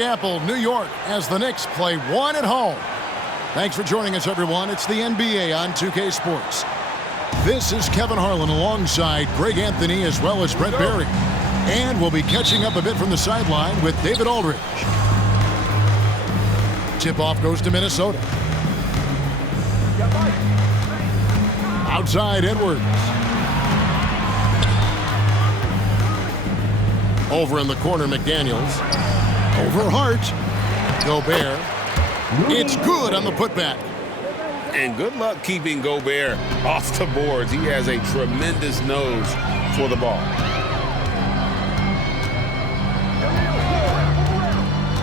Apple, New York, as the Knicks play one at home. Thanks for joining us, everyone. It's the NBA on 2K Sports. This is Kevin Harlan alongside Greg Anthony as well as Brett Berry. And we'll be catching up a bit from the sideline with David Aldridge. Tip-off goes to Minnesota. Outside Edwards. Over in the corner, McDaniels. Over Hart. Gobert. It's good on the putback. And good luck keeping Gobert off the boards. He has a tremendous nose for the ball.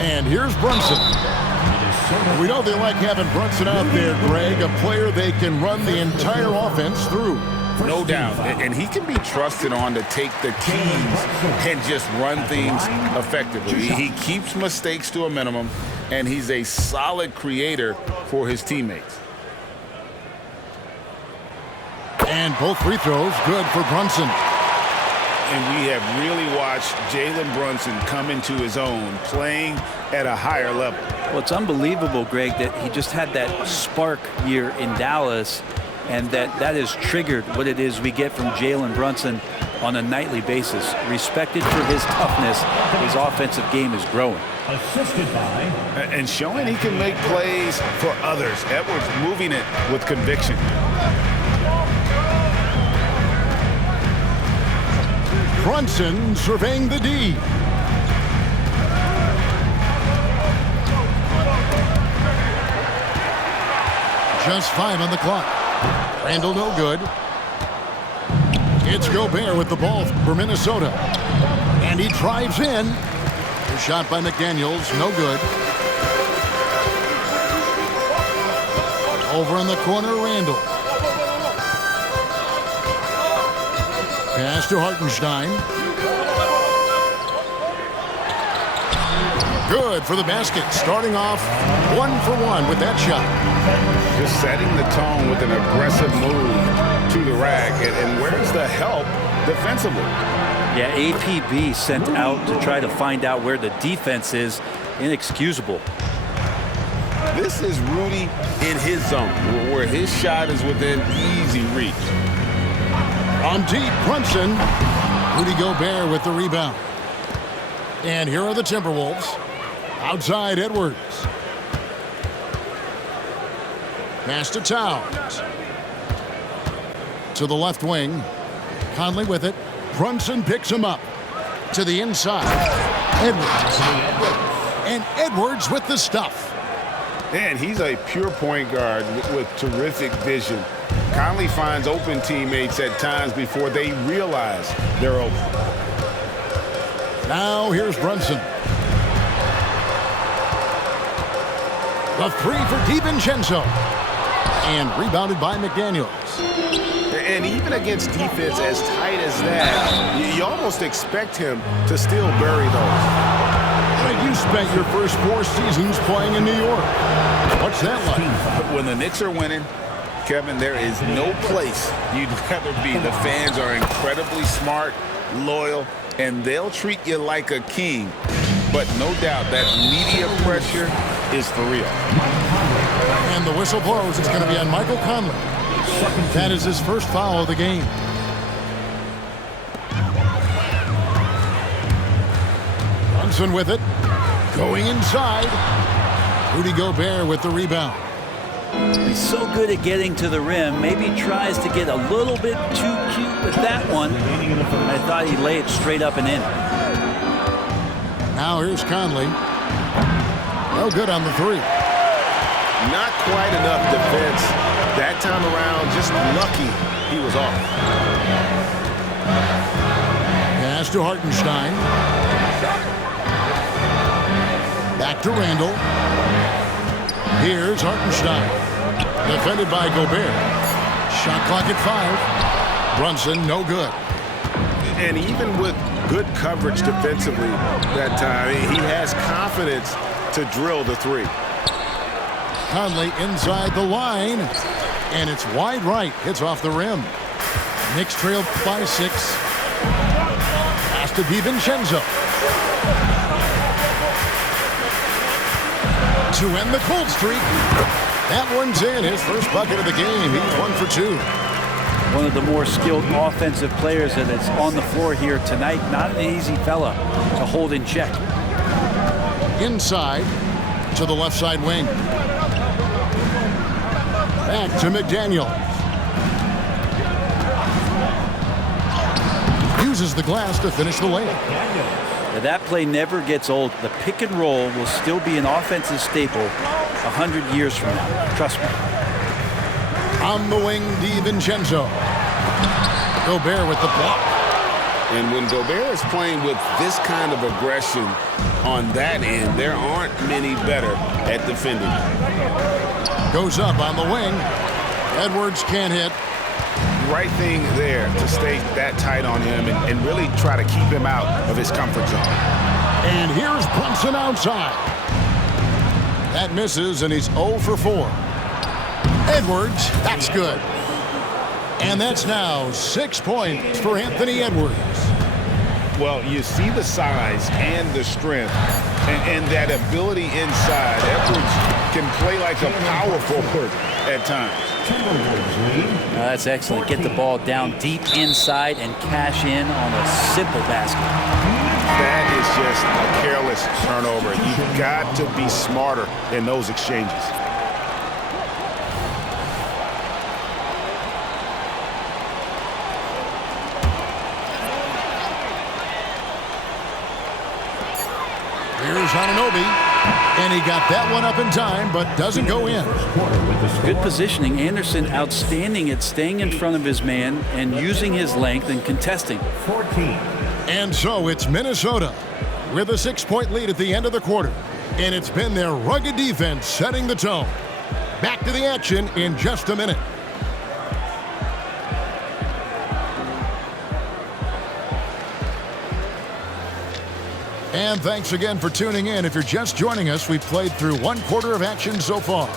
And here's Brunson. We know they like having Brunson out there, Greg, a player they can run the entire offense through. No doubt. And he can be trusted on to take the keys and just run things effectively. He keeps mistakes to a minimum, and he's a solid creator for his teammates. And both free throws good for Brunson. And we have really watched Jalen Brunson come into his own, playing at a higher level. Well, it's unbelievable, Greg, that he just had that spark year in Dallas, and that has triggered what it is we get from Jalen Brunson on a nightly basis. Respected for his toughness, his offensive game is growing. Assisted by... And showing he can make plays for others. Edwards moving it with conviction. Brunson surveying the D. Just 5 on the clock. Randall no good. It's Gobert with the ball for Minnesota. And he drives in. The shot by McDaniels, no good. Over in the corner, Randall. Pass to Hartenstein. Good for the basket. Starting off 1-for-1 with that shot. Just setting the tone with an aggressive move to the rack. And where's the help defensively? Yeah, APB sent out to try to find out where the defense is. Inexcusable. This is Rudy in his zone, where his shot is within easy reach. On deep, Brunson. Rudy Gobert with the rebound. And here are the Timberwolves. Outside, Edwards. Pass to Towns. To the left wing. Conley with it. Brunson picks him up. To the inside. Edwards. And Edwards with the stuff. And he's a pure point guard with terrific vision. Conley finds open teammates at times before they realize they're open. Now here's Brunson. The three for DiVincenzo. And rebounded by McDaniels. And even against defense as tight as that, you almost expect him to still bury those. But you spent your first 4 seasons playing in New York. What's that like? When the Knicks are winning, Kevin, there is no place you'd rather be. The fans are incredibly smart, loyal, and they'll treat you like a king. But no doubt that media pressure is for real. And the whistle blows. It's going to be on Michael Conley. That is his first foul of the game. Brunson with it. Going inside. Rudy Gobert with the rebound. He's so good at getting to the rim. Maybe tries to get a little bit too cute with that one. I thought he'd lay it straight up and in. Now here's Conley. No good on the 3. Not quite enough defense. That time around, just lucky he was off. Pass to Hartenstein. Back to Randall. Here's Hartenstein. Defended by Gobert. Shot clock at 5. Brunson, no good. And even with good coverage defensively that time, he has confidence to drill the 3. Conley inside the line. And it's wide right. Hits off the rim. Knicks trail by 6. Pass to DiVincenzo. to end the cold streak. That one's in. His first bucket of the game. He's 1 for 2. One of the more skilled offensive players that is on the floor here tonight. Not an easy fella to hold in check. Inside to the left side wing. Back to McDaniel. Uses the glass to finish the layup. Now that play never gets old. The pick and roll will still be an offensive staple 100 years from now. Trust me. On the wing, DiVincenzo. Gobert with the block. And when Gobert is playing with this kind of aggression on that end, there aren't many better at defending. Goes up on the wing. Edwards can't hit. Right thing there to stay that tight on him and really try to keep him out of his comfort zone. And here's Brunson outside. That misses, and he's 0 for 4. Edwards, that's good. And that's now 6 points for Anthony Edwards. Well, you see the size and the strength and that ability inside. Edwards can play like a power forward at times. That's excellent. Get the ball down deep inside and cash in on a simple basket. That is just a careless turnover. You've got to be smarter in those exchanges. Here's Anunoby, and he got that one up in time, but doesn't go in. Good positioning. Anderson outstanding at staying in front of his man and using his length and contesting. 14. And so it's Minnesota with a 6-point lead at the end of the quarter. And it's been their rugged defense setting the tone. Back to the action in just a minute. And thanks again for tuning in. If you're just joining us, we've played through 1 quarter of action so far.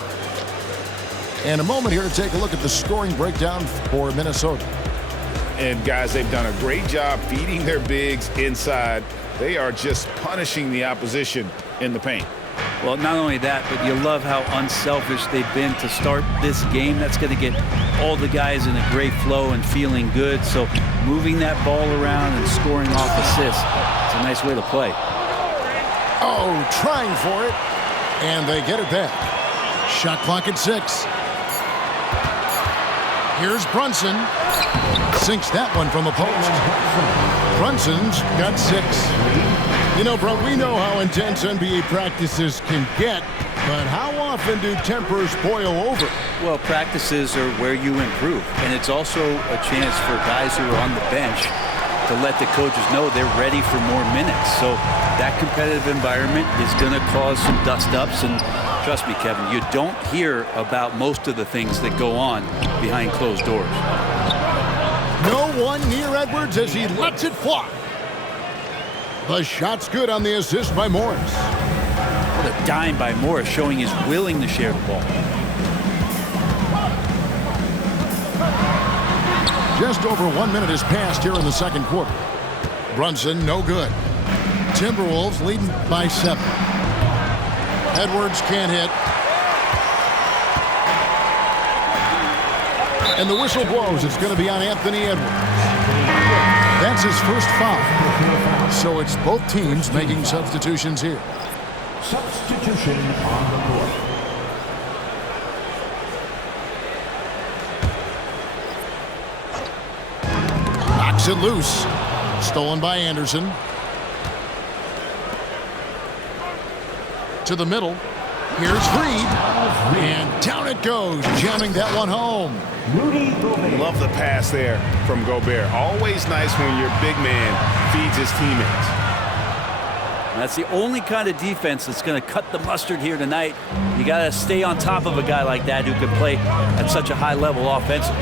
And a moment here to take a look at the scoring breakdown for Minnesota. And guys, they've done a great job feeding their bigs inside. They are just punishing the opposition in the paint. Well, not only that, but you love how unselfish they've been to start this game. That's going to get all the guys in a great flow and feeling good. So moving that ball around and scoring off assists, it's a nice way to play. Oh, trying for it. And they get it back. Shot clock at 6. Here's Brunson. Sinks that one from the post. Brunson's got 6. You know, bro, we know how intense NBA practices can get, but how often do tempers boil over? Well, practices are where you improve, and it's also a chance for guys who are on the bench to let the coaches know they're ready for more minutes. So that competitive environment is going to cause some dust-ups, and trust me, Kevin, you don't hear about most of the things that go on behind closed doors. No one near Edwards as he lets it fly. The shot's good on the assist by Morris. What a dime by Morris, showing he's willing to share the ball. Just over 1 minute has passed here in the second quarter. Brunson, no good. Timberwolves leading by 7. Edwards can't hit. And the whistle blows. It's going to be on Anthony Edwards. That's his first foul. So it's both teams making substitutions here. Substitution on the court. Knocks it loose. Stolen by Anderson. To the middle. Here's Reed. And down it goes, jamming that one home. Love the pass there from Gobert. Always nice when your big man feeds his teammates. That's the only kind of defense that's going to cut the mustard here tonight. You got to stay on top of a guy like that who can play at such a high level offensively.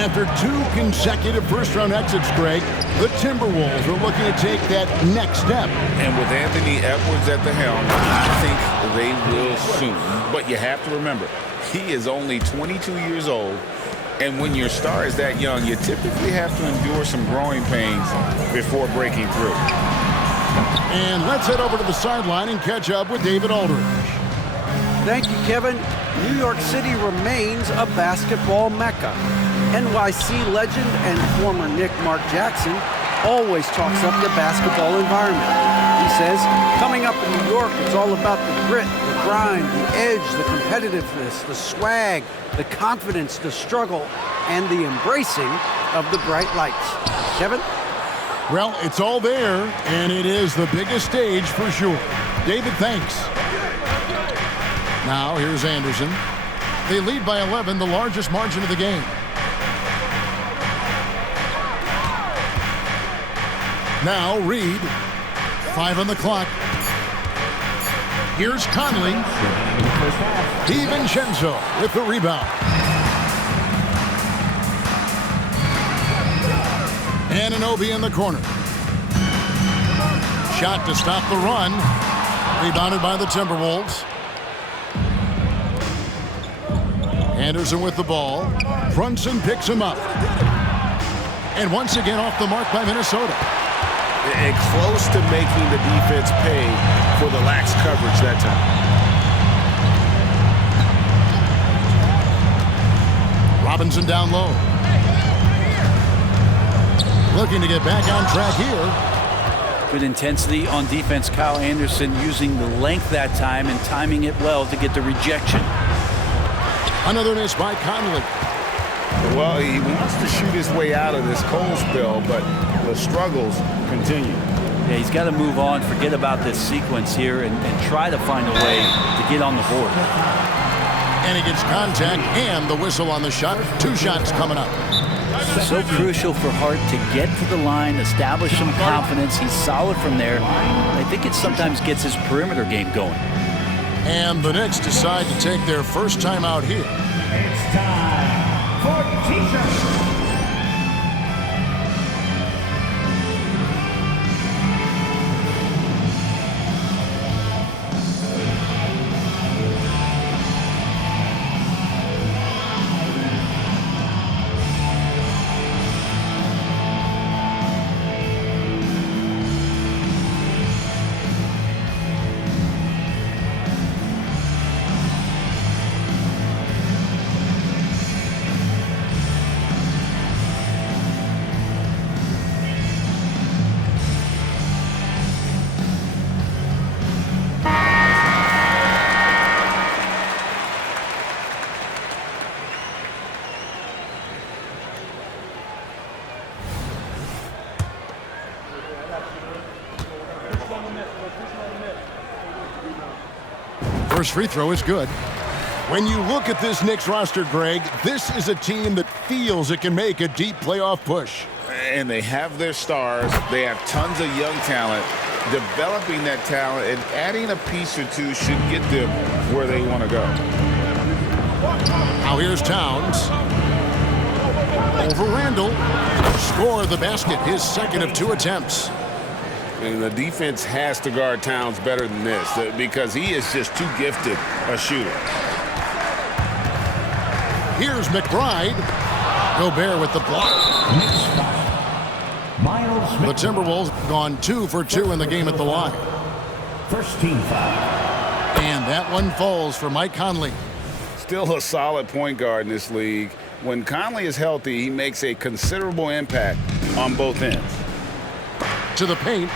After 2 consecutive first-round exits, Greg, the Timberwolves are looking to take that next step. And with Anthony Edwards at the helm, I think they will soon. But you have to remember, he is only 22 years old. And when your star is that young, you typically have to endure some growing pains before breaking through. And let's head over to the sideline and catch up with David Aldridge. Thank you, Kevin. New York City remains a basketball mecca. NYC legend and former Knick Mark Jackson always talks up the basketball environment. He says, coming up in New York, it's all about the grit, the grind, the edge, the competitiveness, the swag, the confidence, the struggle, and the embracing of the bright lights. Kevin? Well, it's all there, and it is the biggest stage for sure. David, thanks. Now, here's Anderson. They lead by 11, the largest margin of the game. Now, Reed. 5 on the clock. Here's Conley. DiVincenzo with the rebound. Anunoby in the corner. Shot to stop the run. Rebounded by the Timberwolves. Anderson with the ball. Brunson picks him up. And once again off the mark by Minnesota. And close to making the defense pay for the lax coverage that time. Robinson down low. Looking to get back on track here. Good intensity on defense. Kyle Anderson using the length that time and timing it well to get the rejection. Another miss by Conley. Well, he wants to shoot his way out of this cold spell, but the struggles continue. Yeah, he's got to move on, forget about this sequence here, and try to find a way to get on the board. And he gets contact and the whistle on the shot. 2 shots coming up. So crucial for Hart to get to the line, establish some confidence. He's solid from there. I think it sometimes gets his perimeter game going. And the Knicks decide to take their first time out here. It's time for T-shirts. First free throw is good. When you look at this Knicks roster, Greg, this is a team that feels it can make a deep playoff push. And they have their stars. They have tons of young talent. Developing that talent and adding a piece or two should get them where they want to go. Now here's Towns. Over Randall. Score the basket, his second of 2 attempts. And the defense has to guard Towns better than this because he is just too gifted a shooter. Here's McBride. Gobert with the block. The Timberwolves gone 2 for 2 in the game at the line. First team foul. And that one falls for Mike Conley. Still a solid point guard in this league. When Conley is healthy, he makes a considerable impact on both ends. To the paint.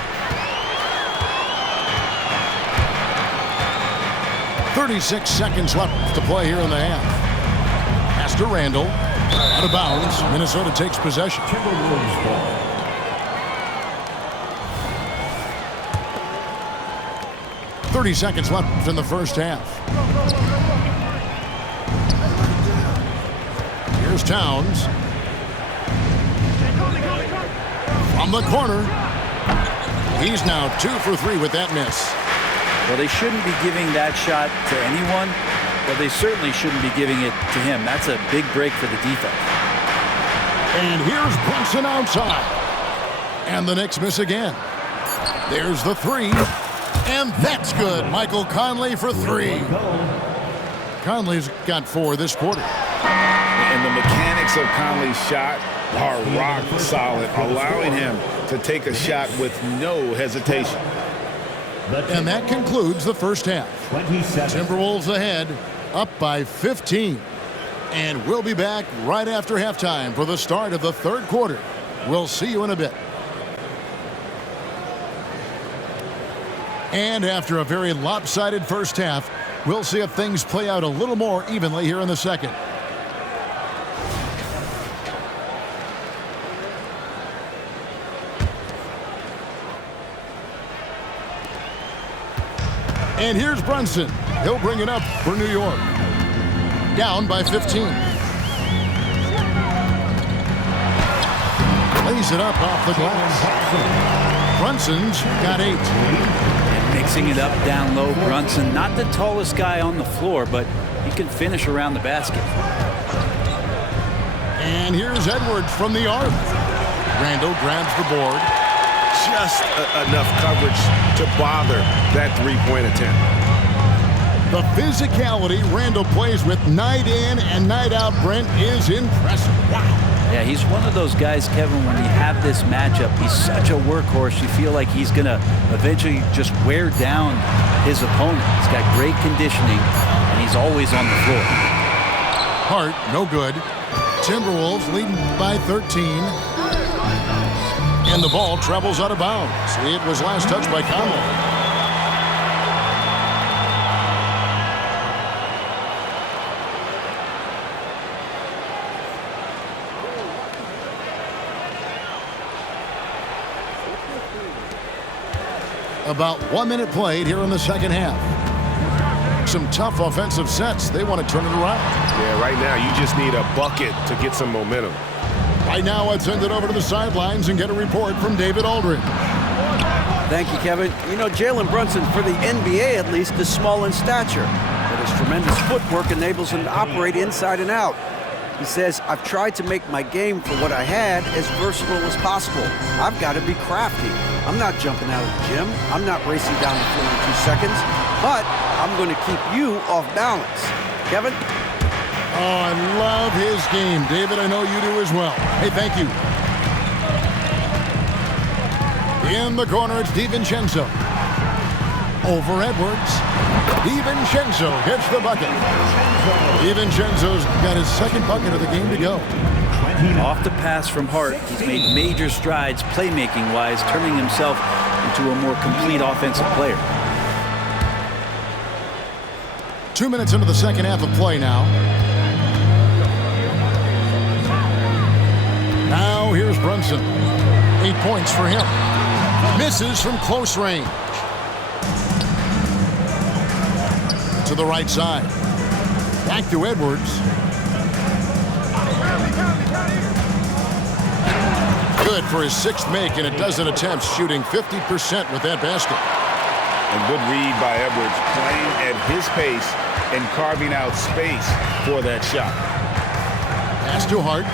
36 seconds left to play here in the half. Pass to Randall. Out of bounds. Minnesota takes possession. Timberwolves ball. .30 seconds left in the first half. Here's Towns. From the corner. He's now 2 for 3 with that miss. Well, they shouldn't be giving that shot to anyone, but they certainly shouldn't be giving it to him. That's a big break for the defense. And here's Brunson outside. And the Knicks miss again. There's the 3. And that's good. Michael Conley for 3. Conley's got 4 this quarter. And the mechanics of Conley's shot are rock solid, allowing him to take a shot with no hesitation. And that concludes the first half. 27. Timberwolves ahead, up by 15. And we'll be back right after halftime for the start of the third quarter. We'll see you in a bit. And after a very lopsided first half, we'll see if things play out a little more evenly here in the second. And here's Brunson. He'll bring it up for New York. Down by 15. Lays it up off the glass. Brunson's got 8. And mixing it up down low, Brunson, not the tallest guy on the floor, but he can finish around the basket. And here's Edwards from the arc. Randall grabs the board. Just enough coverage to bother that three-point attempt. The physicality Randall plays with night in and night out, Brent, is impressive. Wow. Yeah, he's one of those guys, Kevin, when you have this matchup, he's such a workhorse. You feel like he's going to eventually just wear down his opponent. He's got great conditioning, and he's always on the floor. Hart, no good. Timberwolves leading by 13. And the ball travels out of bounds. It was last touched by Conley. About 1 minute played here in the second half. Some tough offensive sets. They want to turn it around. Yeah, right now you just need a bucket to get some momentum. Right now, let's send it over to the sidelines and get a report from David Aldridge. Thank you, Kevin. You know, Jalen Brunson, for the NBA at least, is small in stature, but his tremendous footwork enables him to operate inside and out. He says, I've tried to make my game for what I had as versatile as possible. I've got to be crafty. I'm not jumping out of the gym. I'm not racing down the floor in 2 seconds, but I'm going to keep you off balance. Kevin? Oh, I love his game. David, I know you do as well. Hey, thank you. In the corner, it's DiVincenzo. Over Edwards. DiVincenzo hits the bucket. DiVincenzo's got his second bucket of the game to go. Off the pass from Hart, he's made major strides playmaking-wise, turning himself into a more complete offensive player. 2 minutes into the second half of play now. Now here's Brunson. 8 points for him. Misses from close range. To the right side. Back to Edwards. Good for his 6th make and a dozen attempts, shooting 50% with that basket. A good read by Edwards, playing at his pace and carving out space for that shot. Pass to Hart.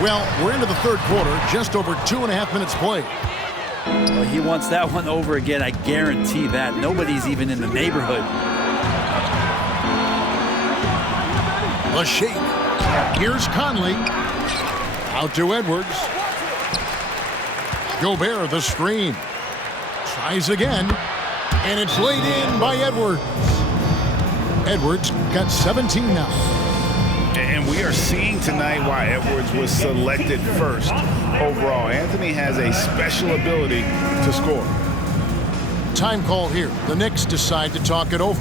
Well, we're into the third quarter, just over 2.5 minutes played. Well, he wants that one over again, I guarantee that. Nobody's even in the neighborhood. The shake. Here's Conley. Out to Edwards. Gobert, the screen. Tries again. And it's laid in by Edwards. Edwards got 17 now. And we are seeing tonight why Edwards was selected first overall. Anthony has a special ability to score. Time call here. The Knicks decide to talk it over.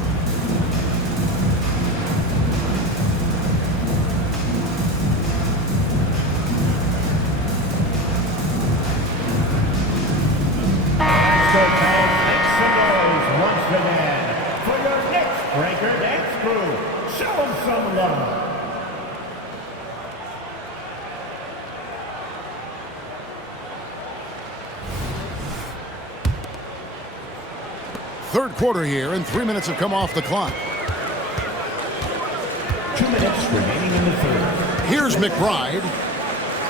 Third quarter here, and 3 minutes have come off the clock. 2 minutes remaining in the third. Here's McBride,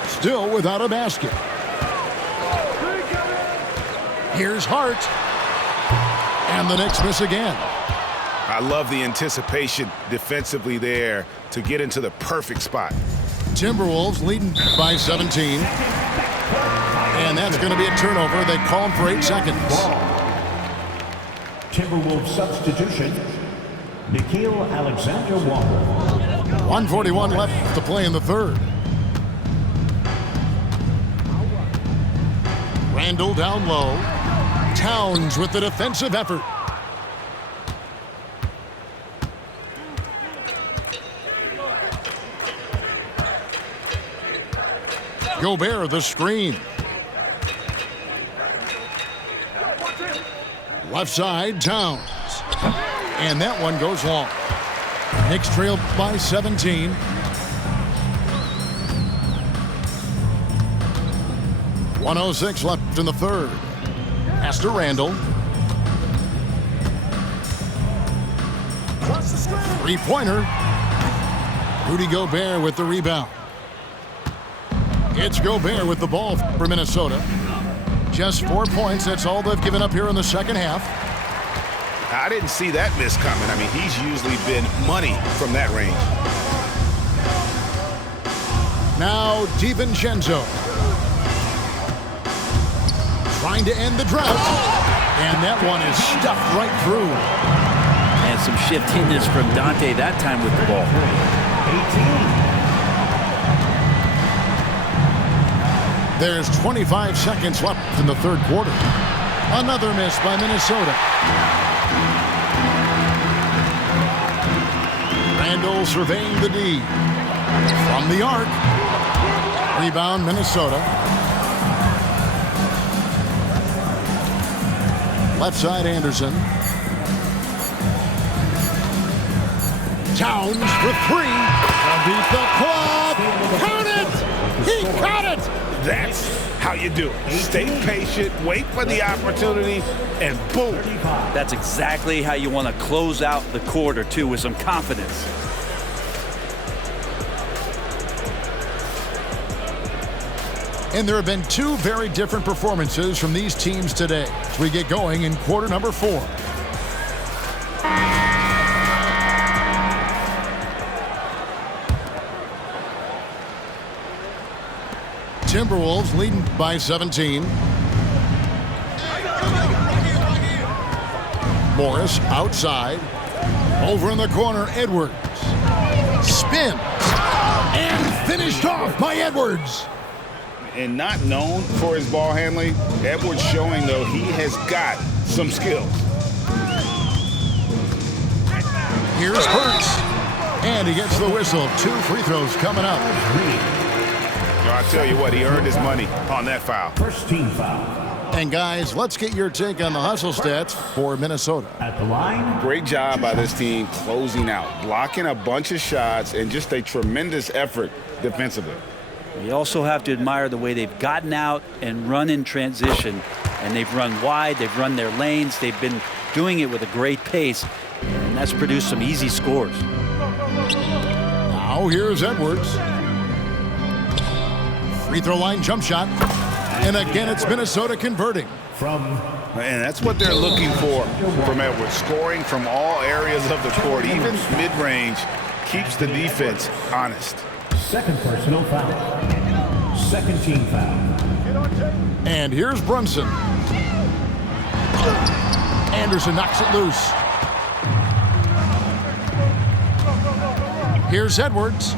still without a basket. Here's Hart, and the Knicks miss again. I love the anticipation defensively there to get into the perfect spot. Timberwolves leading by 17. And that's going to be a turnover. They call him for 8 seconds. Timberwolves substitution, Nickeil Alexander-Walker. 1:41 left to play in the third. Randall down low. Towns with the defensive effort. Gobert the screen. Left side, Towns. And that one goes long. Knicks trail by 17. .106 left in the third. Pass to Randall. Three-pointer. Rudy Gobert with the rebound. It's Gobert with the ball for Minnesota. Just 4 points. That's all they've given up here in the second half. I didn't see that miss coming. I mean, he's usually been money from that range. Now DiVincenzo. Trying to end the drought. And that one is stuffed right through. And some shiftiness from Dante that time with the ball. 18. There's 25 seconds left in the third quarter. Another miss by Minnesota. Randall surveying the D. From the arc. Rebound, Minnesota. Left side, Anderson. Towns for three. Beat the club. Count it! He caught it! That's how you do it. Stay patient, wait for the opportunity, and boom. That's exactly how you want to close out the quarter, too, with some confidence. And there have been two very different performances from these teams today as we get going in quarter number 4. Timberwolves leading by 17. Morris outside. Over in the corner, Edwards. Spin. And finished off by Edwards. And not known for his ball handling, Edwards showing, though, he has got some skills. Here's Hurts. And he gets the whistle. 2 free throws coming up. I tell you what, he earned his money on that foul. First team foul. And guys, let's get your take on the hustle stats for Minnesota. At the line. Great job by this team closing out, blocking a bunch of shots, and just a tremendous effort defensively. You also have to admire the way they've gotten out and run in transition. And they've run wide, they've run their lanes, they've been doing it with a great pace, and that's produced some easy scores. Now here's Edwards. Free throw line jump shot. And again, it's Minnesota converting. And that's what they're looking for from Edwards. Scoring from all areas of the court, even mid-range, keeps the defense honest. Second personal foul. Second team foul. And here's Brunson. Anderson knocks it loose. Here's Edwards.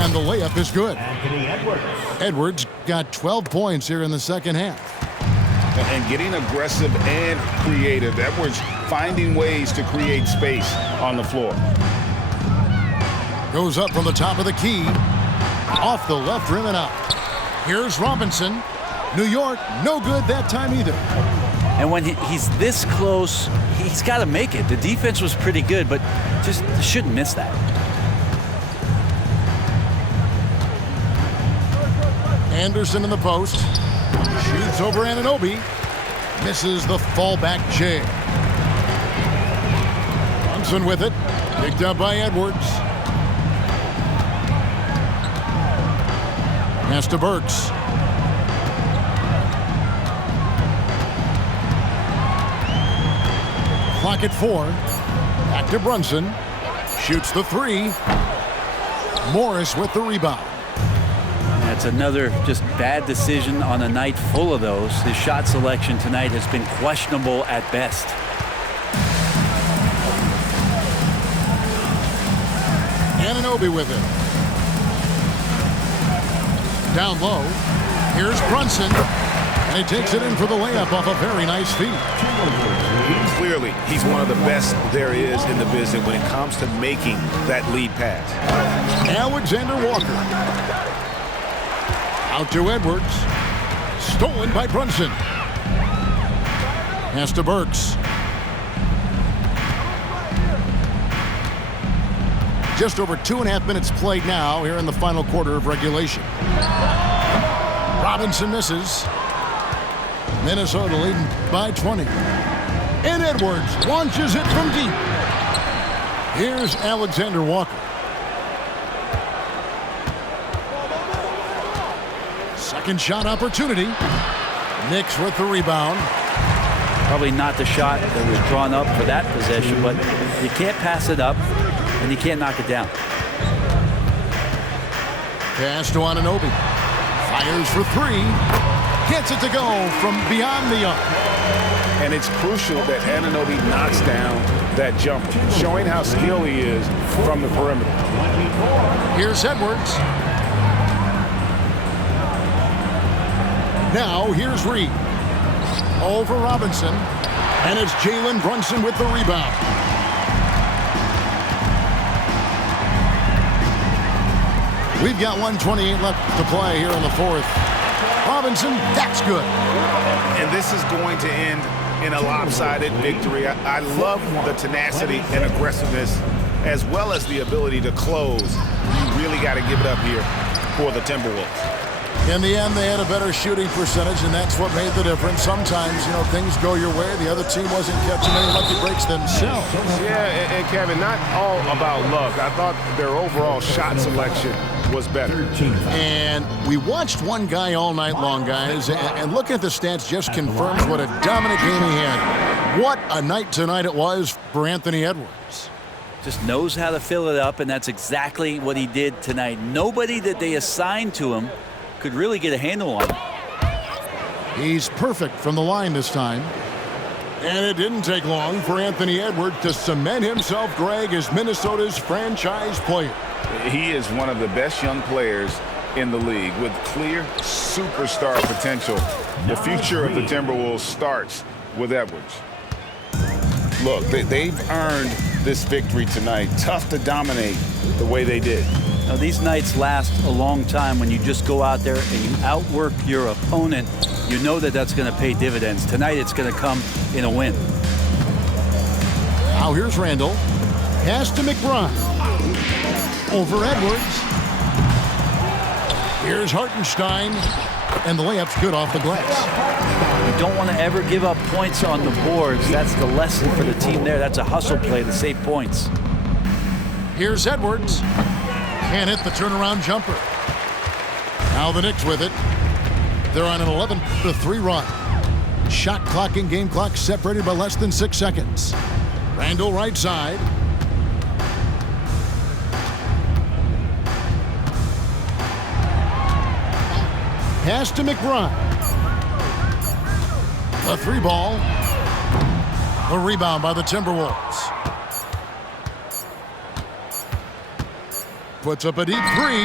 And the layup is good. Anthony Edwards. Edwards got 12 points here in the second half. And getting aggressive and creative. Edwards finding ways to create space on the floor. Goes up from the top of the key. Off the left rim and out. Here's Robinson. New York, no good that time either. And when he's this close, he's got to make it. The defense was pretty good, but just shouldn't miss that. Anderson in the post. Shoots over Anunoby. Misses the fallback J. Brunson with it. Picked up by Edwards. Pass to Burks. Clock at 4. Back to Brunson. Shoots the 3. Morris with the rebound. That's another just bad decision on a night full of those. His shot selection tonight has been questionable at best. Anunoby with it. Down low. Here's Brunson. And he takes it in for the layup off a very nice feed. Clearly, he's one of the best there is in the business when it comes to making that lead pass. Alexander Walker. Out to Edwards. Stolen by Brunson. Pass to Burks. Just over 2.5 minutes played now here in the final quarter of regulation. Robinson misses. Minnesota leading by 20. And Edwards launches it from deep. Here's Alexander Walker. Second shot opportunity. Knicks with the rebound. Probably not the shot that was drawn up for that possession, but you can't pass it up and you can't knock it down. Pass to Anunoby. Fires for three. Gets it to go from beyond the arc. And it's crucial that Anunoby knocks down that jumper, showing how skilled he is from the perimeter. Here's Edwards. Now here's Reed. Over Robinson. And it's Jalen Brunson with the rebound. We've got 1:28 left to play here in the fourth. Robinson, that's good. And this is going to end in a lopsided victory. I love the tenacity and aggressiveness as well as the ability to close. You really got to give it up here for the Timberwolves. In the end, they had a better shooting percentage, and that's what made the difference. Sometimes, you know, things go your way. The other team wasn't catching any lucky breaks themselves. Yeah, and Kevin, not all about luck. I thought their overall shot selection was better. And we watched one guy all night long, guys, and looking at the stats just confirms what a dominant game he had. What a night tonight it was for Anthony Edwards. Just knows how to fill it up, and that's exactly what he did tonight. Nobody that they assigned to him could really get a handle on him. He's perfect from the line this time. And it didn't take long for Anthony Edwards to cement himself, Greg, as Minnesota's franchise player. He is one of the best young players in the league with clear superstar potential. The future of the Timberwolves starts with Edwards. Look, they've earned this victory tonight. Tough to dominate the way they did. Now, these nights last a long time when you just go out there and you outwork your opponent. You know that that's going to pay dividends. Tonight it's going to come in a win. Now here's Randall. Pass to McBride. Over Edwards. Here's Hartenstein. And the layup's good off the glass. You don't want to ever give up points on the boards. That's the lesson for the team there. That's a hustle play to save points. Here's Edwards. Can't hit the turnaround jumper. Now the Knicks with it. They're on an 11-3 run. Shot clock and game clock separated by less than 6 seconds. Randall right side. Pass to McBride. The three ball. The rebound by the Timberwolves. Puts up a deep three.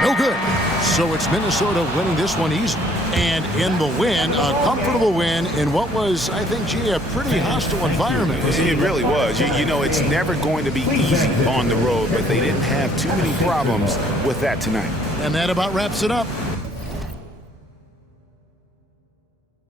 No good. So it's Minnesota winning this one easy. And in the win, a comfortable win in what was, I think, gee, a pretty hostile environment. It really was. You know, it's never going to be easy on the road, but they didn't have too many problems with that tonight. And that about wraps it up.